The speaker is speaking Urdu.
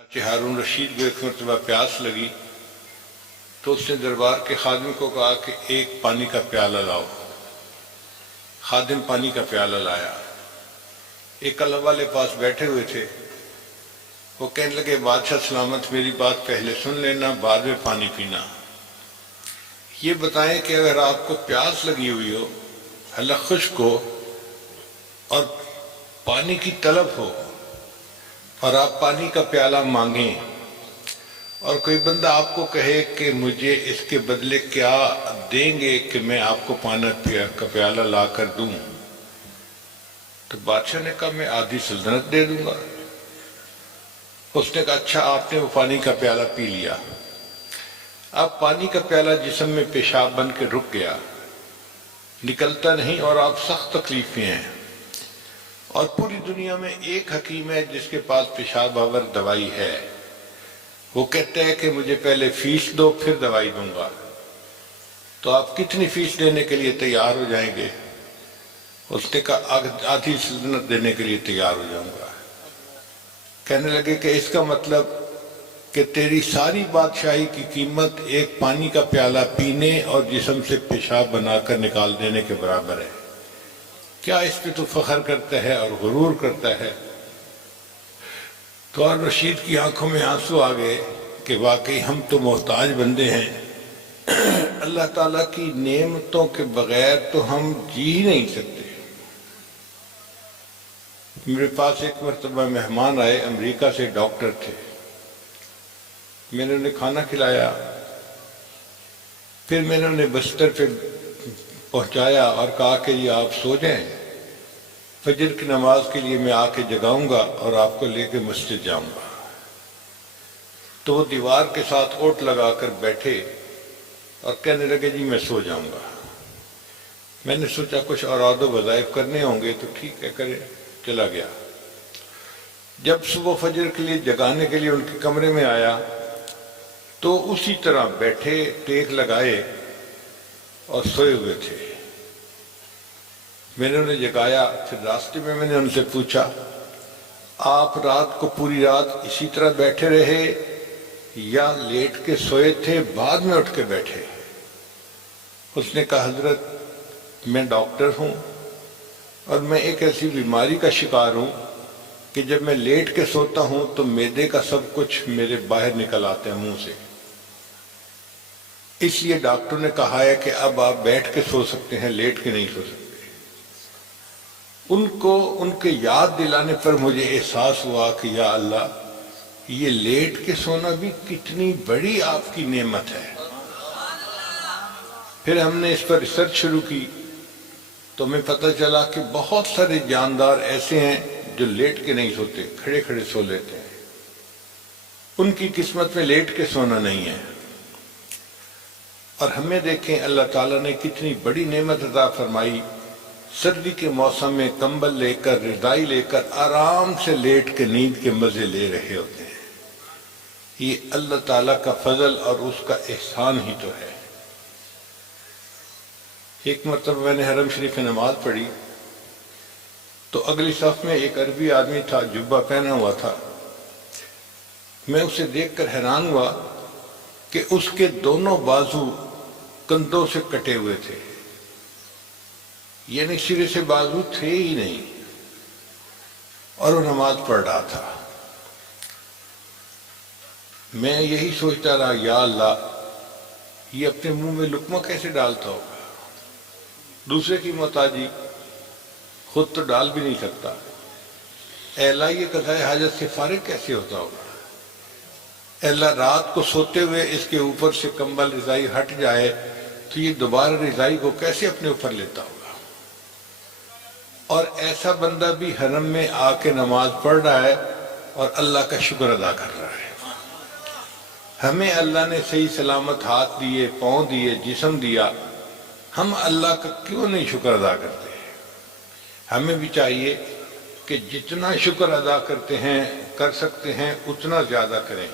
چنانچہ ہارون رشید کو ایک مرتبہ پیاس لگی تو اس نے دربار کے خادم کو کہا کہ ایک پانی کا پیالہ لاؤ۔ خادم پانی کا پیالہ لایا۔ ایک اللہ والے پاس بیٹھے ہوئے تھے، وہ کہنے لگے بادشاہ سلامت، میری بات پہلے سن لینا، بعد میں پانی پینا۔ یہ بتائیں کہ اگر آپ کو پیاس لگی ہوئی ہو، حلق خشک ہو اور پانی کی طلب ہو اور آپ پانی کا پیالہ مانگیں اور کوئی بندہ آپ کو کہے کہ مجھے اس کے بدلے کیا دیں گے کہ میں آپ کو پانی کا پیالہ لا کر دوں، تو بادشاہ نے کہا میں آدھی سلطنت دے دوں گا۔ اس نے کہا اچھا، آپ نے وہ پانی کا پیالہ پی لیا۔ اب پانی کا پیالہ جسم میں پیشاب بن کے رک گیا، نکلتا نہیں اور آپ سخت تکلیف میں ہیں، اور پوری دنیا میں ایک حکیم ہے جس کے پاس پیشاب آور دوائی ہے۔ وہ کہتا ہے کہ مجھے پہلے فیس دو پھر دوائی دوں گا۔ تو آپ کتنی فیس دینے کے لیے تیار ہو جائیں گے؟ اس نے کہا آدھی سلطنت دینے کے لیے تیار ہو جاؤں گا۔ کہنے لگے کہ اس کا مطلب کہ تیری ساری بادشاہی کی قیمت ایک پانی کا پیالہ پینے اور جسم سے پیشاب بنا کر نکال دینے کے برابر ہے۔ کیا اس پہ تو فخر کرتا ہے اور غرور کرتا ہے؟ تو ہارون رشید کی آنکھوں میں آنسو آ گئے کہ واقعی ہم تو محتاج بندے ہیں، اللہ تعالیٰ کی نعمتوں کے بغیر تو ہم جی ہی نہیں سکتے۔ میرے پاس ایک مرتبہ مہمان آئے، امریکہ سے ڈاکٹر تھے، میں نے انہیں کھانا کھلایا، پھر میں نے انہیں بستر پہ پہنچایا اور کہا کہ یہ آپ سو جائیں، فجر کی نماز کے لیے میں آ کے جگاؤں گا اور آپ کو لے کے مسجد جاؤں گا۔ تو وہ دیوار کے ساتھ اوٹ لگا کر بیٹھے اور کہنے لگے جی میں سو جاؤں گا۔ میں نے سوچا کچھ اوراد و وظائف کرنے ہوں گے تو ٹھیک ہے کرے، چلا گیا۔ جب صبح فجر کے لیے جگانے کے لیے ان کے کمرے میں آیا تو اسی طرح بیٹھے ٹیک لگائے اور سوئے ہوئے تھے۔ میں نے انہیں جگایا، پھر راستے میں نے ان سے پوچھا آپ رات کو پوری رات اسی طرح بیٹھے رہے یا لیٹ کے سوئے تھے بعد میں اٹھ کے بیٹھے؟ اس نے کہا حضرت میں ڈاکٹر ہوں اور میں ایک ایسی بیماری کا شکار ہوں کہ جب میں لیٹ کے سوتا ہوں تو معدے کا سب کچھ میرے باہر نکل آتا ہے منہ سے، اس لیے ڈاکٹر نے کہا ہے کہ اب آپ بیٹھ کے سو سکتے ہیں، لیٹ کے نہیں سو سکتے۔ ان کے یاد دلانے پر مجھے احساس ہوا کہ یا اللہ، یہ لیٹ کے سونا بھی کتنی بڑی آپ کی نعمت ہے۔ پھر ہم نے اس پر ریسرچ شروع کی تو ہمیں پتہ چلا کہ بہت سارے جاندار ایسے ہیں جو لیٹ کے نہیں سوتے، کھڑے کھڑے سو لیتے ہیں، ان کی قسمت میں لیٹ کے سونا نہیں ہے۔ اور ہمیں دیکھیں اللہ تعالیٰ نے کتنی بڑی نعمت عطا فرمائی، سردی کے موسم میں کمبل لے کر رضائی لے کر آرام سے لیٹ کے نیند کے مزے لے رہے ہوتے ہیں۔ یہ اللہ تعالیٰ کا فضل اور اس کا احسان ہی تو ہے۔ ایک مرتبہ میں نے حرم شریف میں نماز پڑھی تو اگلی صف میں ایک عربی آدمی تھا، جبہ پہنا ہوا تھا۔ میں اسے دیکھ کر حیران ہوا کہ اس کے دونوں بازو کندھوں سے کٹے ہوئے تھے، یعنی سرے سے بازو تھے ہی نہیں، اور وہ نماز پڑھ رہا تھا۔ میں یہی سوچتا رہا یا اللہ، یہ اپنے منہ میں لقمہ کیسے ڈالتا ہوگا؟ دوسرے کی محتاجی خود تو ڈال بھی نہیں سکتا، اے اللہ یہ قضائے حاجت سے فارغ کیسے ہوتا ہوگا؟ اے اللہ رات کو سوتے ہوئے اس کے اوپر سے کمبل رضائی ہٹ جائے تو یہ دوبارہ رضائی کو کیسے اپنے اوپر لیتا ہوگا؟ اور ایسا بندہ بھی حرم میں آ کے نماز پڑھ رہا ہے اور اللہ کا شکر ادا کر رہا ہے۔ ہمیں اللہ نے صحیح سلامت ہاتھ دیے، پاؤں دیے، جسم دیا، ہم اللہ کا کیوں نہیں شکر ادا کرتے؟ ہمیں بھی چاہیے کہ جتنا شکر ادا کرتے ہیں کر سکتے ہیں اتنا زیادہ کریں۔